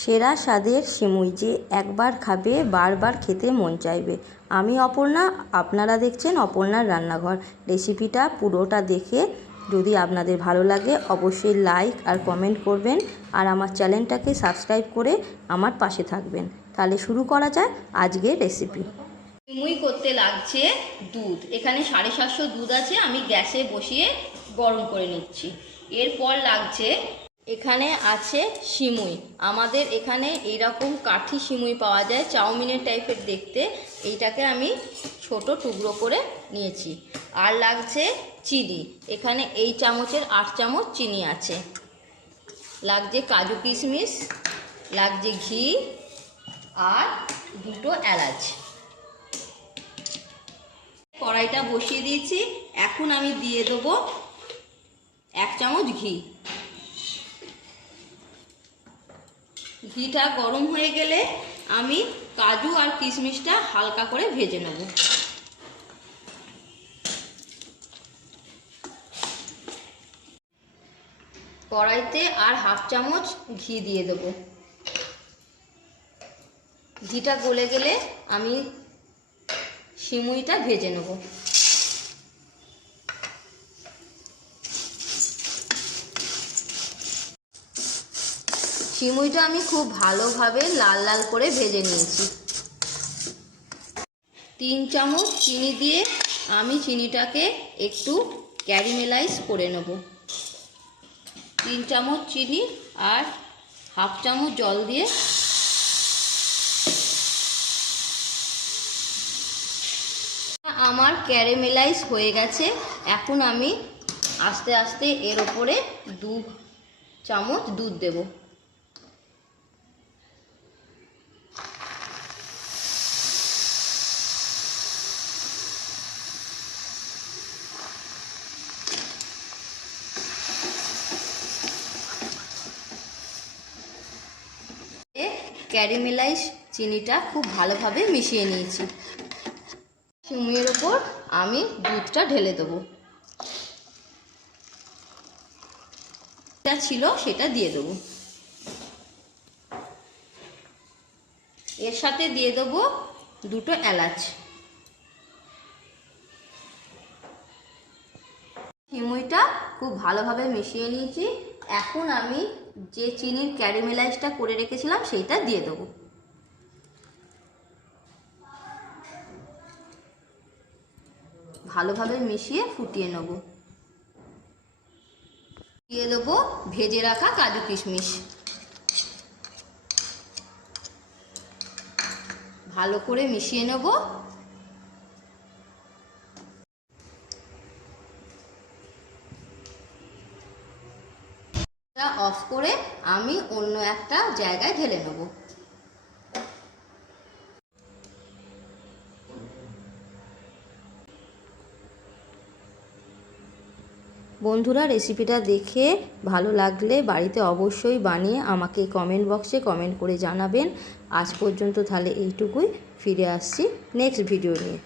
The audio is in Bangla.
সেরা স্বাদের সিমুই যে একবার খাবে বারবার খেতে মন চাইবে। আমি অপর্ণা, আপনারা দেখছেন অপর্ণার রান্নাঘর। রেসিপিটা পুরোটা দেখে যদি আপনাদের ভালো লাগে অবশ্যই লাইক আর কমেন্ট করবেন, আর আমার চ্যানেলটাকে সাবস্ক্রাইব করে আমার পাশে থাকবেন। তাহলে শুরু করা যায় আজকের রেসিপি। সিমুই করতে লাগছে দুধ। এখানে 750 দুধ আছে, আমি গ্যাসে বসিয়ে গরম করে নিচ্ছি। এরপর লাগছে, এখানে আছে সিমুই। আমাদের এখানে এইরকম কাঠি সিমুই পাওয়া যায়, চাউমিনের টাইপের দেখতে। এইটাকে আমি ছোট টুকরো করে নিয়েছি। আর লাগছে চিনি, এখানে এই চামচের 8 চামচ চিনি আছে। লাগছে কাজু কিশমিশ, লাগছে ঘি আর 2টো এলাচ। কড়াইটা বসিয়ে দিয়েছি, এখন আমি দিয়ে দেবো 1 চামচ ঘি। ঘিটা গরম হয়ে গেলে আমি কাজু আর কিশমিশটা হালকা করে ভেজে নেব। কড়াইতে আর 1/2 চামচ ঘি দিয়ে দেব। ঘিটা গলে গেলে আমি সিমুইটা ভেজে নেব। সিমুইটা আমি খুব ভালোভাবে লাল লাল করে ভেজে নিয়েছি। 3 চামচ চিনি দিয়ে আমি চিনিটাকে একটু ক্যারামেলাইজ করে নেব। 3 চামচ চিনি আর 1/2 চামচ জল দিয়ে আমার ক্যারামেলাইজ হয়ে গেছে। এখন আমি আস্তে আস্তে এর ওপরে 2 চামচ দুধ দেব। ক্যারামেলাইজ চিনিটা খুব ভালোভাবে মিশিয়ে নিয়েছি। সিমুইয়ের ওপর আমি দুধটা ঢেলে দেবো। যেটা ছিল সেটা দিয়ে দেবো। এর সাথে দিয়ে দেবো 2টো এলাচ। সিমুইটা খুব ভালোভাবে মিশিয়ে নিয়েছি। এখন আমি যে চিনির ক্যারামেলাইজটা করে রেখেছিলাম সেইটা দিয়ে দেবো। ভালোভাবে মিশিয়ে ফুটিয়ে নেব। দিয়ে দেবো ভেজে রাখা কাজু কিশমিশ। ভালো করে মিশিয়ে নেব। অফ করে আমি অন্য একটা জায়গায় ঢেলে নেব। বন্ধুরা, রেসিপিটা দেখে ভালো লাগলে বাড়িতে অবশ্যই বানিয়ে আমাকে কমেন্ট বক্সে কমেন্ট করে জানাবেন। আজ পর্যন্ত তাহলে এইটুকুই, ফিরে আসছি নেক্সট ভিডিও নিয়ে।